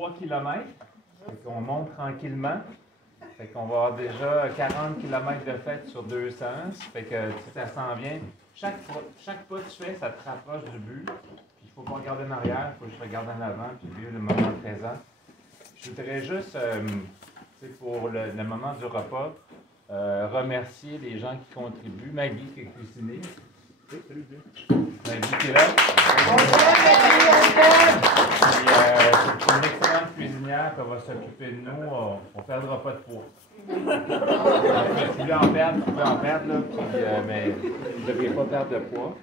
3 km. On monte tranquillement. Fait qu'on va avoir déjà 40 km de fête sur 200. Fait que ça s'en vient. Chaque pas que tu fais, ça te rapproche du but. Puis il ne faut pas regarder en arrière, il faut juste regarder en avant puis vivre le moment présent. Je voudrais juste, pour le moment du repas, remercier les gens qui contribuent. Maggie qui est cuisinée. Oui, salut, Maggie qui est là. C'est une excellente cuisinière qui va s'occuper de nous. On ne perdra pas de poids. Tu veux en perdre, là, puis, mais vous ne devriez pas perdre de poids.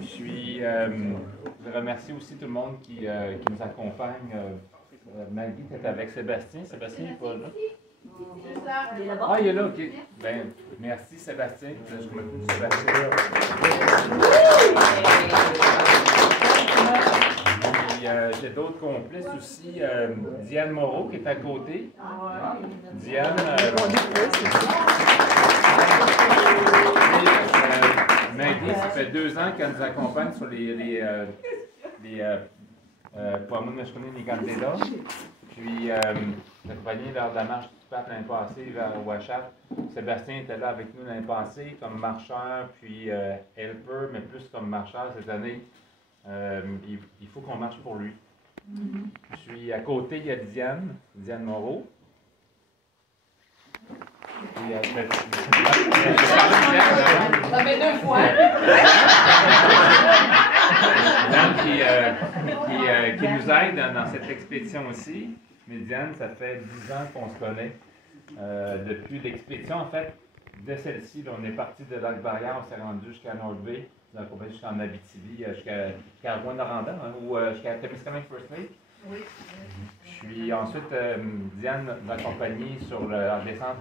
Puis, je remercie aussi tout le monde qui nous accompagne. Maggie, tu es avec Sébastien. Sébastien n'est pas là. Ah, il est là, ok. Ben, merci Sébastien. Là, je m'occupe de Sébastien. Puis, j'ai d'autres complices aussi. Diane Moreau qui est à côté. Diane. Maggie, ça fait 2 ans qu'elle nous accompagne sur les Poimoun Meshkouni Nigandela. Puis, accompagné lors de la marche du pape l'année passée vers Ouachat. Sébastien était là avec nous l'année passée comme marcheur, puis helper, mais plus comme marcheur cette année. Il faut qu'on marche pour lui. Puis à côté, il y a Diane Moreau. Puis, ça fait 2 fois. Diane qui nous aide dans cette expédition aussi. Mais Diane, ça fait 10 ans qu'on se connaît. Depuis l'expédition, en fait, de celle-ci, on est parti de Lac-Barrière, on s'est rendu jusqu'à North Bay, jusqu'en Abitibi, jusqu'à Rouyn-Noranda, ou jusqu'à Témiscamingue First Lake. Oui. Puis ensuite, Diane nous a accompagnés en descente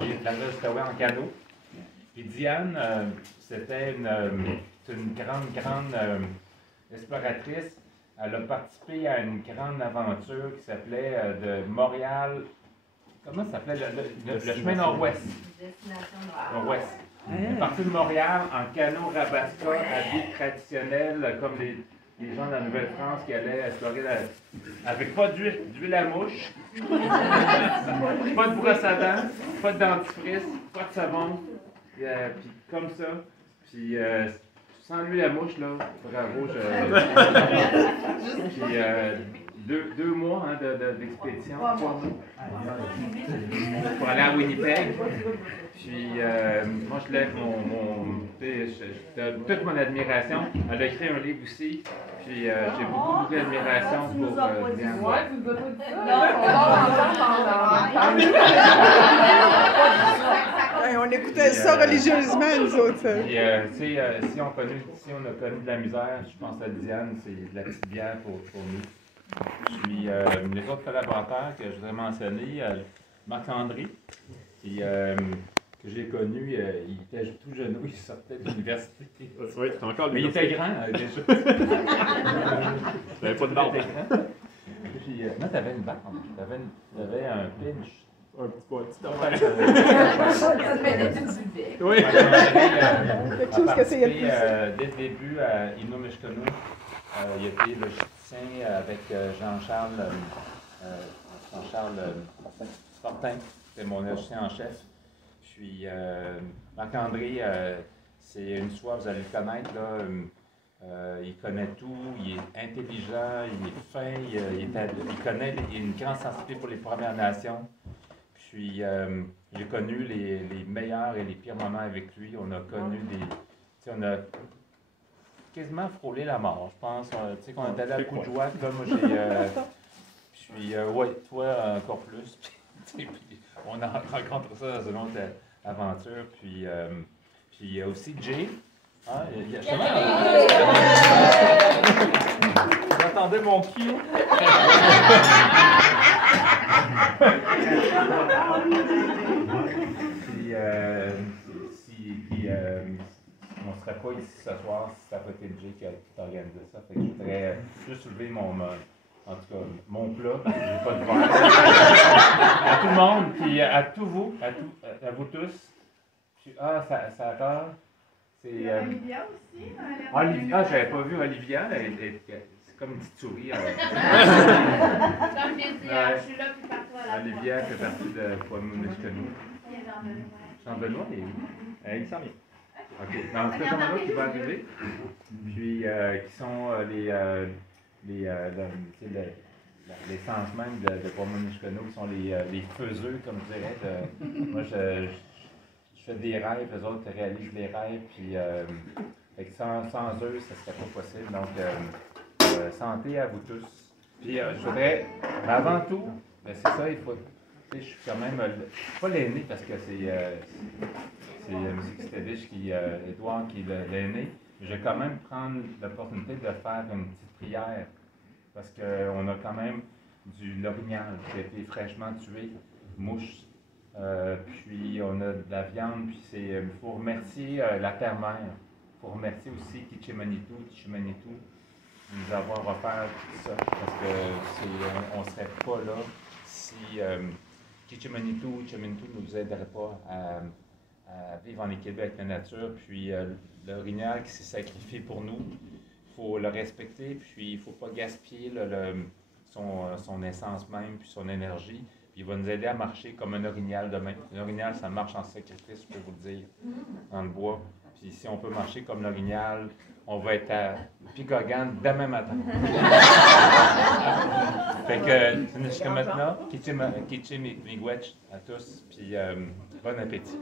de la Nouvelle-Outaouais en canot. Puis Diane, c'était une grande exploratrice. Elle a participé à une grande aventure qui s'appelait de Montréal. Comment ça s'appelait? Le chemin nord-ouest. Destination nord-ouest. Elle est partie de Montréal en canot Rabaska, habits traditionnels, comme les gens de la Nouvelle-France qui allaient explorer avec pas d'huile à mouche, pas de brosse à dents, pas de dentifrice, pas de savon, puis comme ça. Puis sans l'huile à mouche, là, bravo. Puis 2 mois d'expédition pour aller à Winnipeg. Puis moi, je lève toute mon admiration. Elle a écrit un livre aussi. Puis j'ai beaucoup d'admiration pour Diane. Ouais, tu nous as pas dit ça. On écoutait ça religieusement, nous autres. Puis, si on a connu de la misère, je pense à Diane, c'est de la petite bière pour nous. Puis les autres collaborateurs que je voudrais mentionner, Marc-André, que j'ai connu, il était tout jeune, il sortait de l'université. Oui, c'est encore mais il était grand déjà. Il n'avait pas de barbe. Puis, non, tu avais une barbe. Tu avais un pinch. Un petit Oui. Quelque chose que c'est dès le début à Innu-Mishkonu, il était logisticien avec Jean-Charles Fortin, c'était mon logicien en chef. Puis Marc-André, c'est une soif, vous allez le connaître, là, il connaît tout, il est intelligent, il est fin, il connaît, il a une grande sensibilité pour les Premières Nations. Puis j'ai connu les meilleurs et les pires moments avec lui. On a connu on a quasiment frôlé la mort, je pense. Tu sais, qu'on est allé à Coudjouac, là, moi j'ai. Puis, ouais, toi encore plus. Puis, on a rencontré ça dans une autre aventure. Puis il y a aussi Jay. Ah, J'attendais mon cue. On ne serait pas ici ce soir si ça n'a pas été Jay qui a organisé ça. Fait que je voudrais juste soulever en tout cas, mon plat, j'ai pas de verre. À tout le monde, puis à tous vous, à vous tous. Puis, Sarah, c'est... Olivia aussi. Olivia, j'avais pas vu Olivia, c'est comme une petite souris. Olivier, je suis là, puis partout à la Olivia fait partie de Poitou-Nisquenu. Jean-Benoît, il est où? Il s'en vient. OK. Mais en tout cas, Jean-Benoît qui va arriver, puis qui sont l'essence même de Poitou-Nisquenu, qui sont les faiseux, comme je dirais. Moi, je fais des rêves, eux autres réalisent les rêves, puis fait que sans eux, ça ne serait pas possible. Donc, santé à vous tous. Puis, je voudrais, mais avant tout, ben, c'est ça, il faut. Tu sais, je suis quand même. Pas l'aîné, parce que c'est M. Kistevich Édouard qui est l'aîné. Je vais quand même prendre l'opportunité de faire une petite prière. Parce qu'on a quand même du l'orignal qui a été fraîchement tué, mouche. Puis on a de la viande, puis il faut remercier la terre-mère. Il faut remercier aussi Kichimanitou, de nous avoir offert tout ça, parce que on ne serait pas là si Kichimanitou ne nous aiderait pas à vivre en équilibre avec la nature. Puis l'orignal qui s'est sacrifié pour nous, il faut le respecter, puis il ne faut pas gaspiller son essence même, puis son énergie. Puis il va nous aider à marcher comme un orignal demain. Un orignal, ça marche en sacrifice, je peux vous le dire, dans le bois. Puis si on peut marcher comme l'orignal, on va être à Picogan demain matin. Fait que jusqu'à maintenant, Kichi Miigwech à tous, puis bon appétit.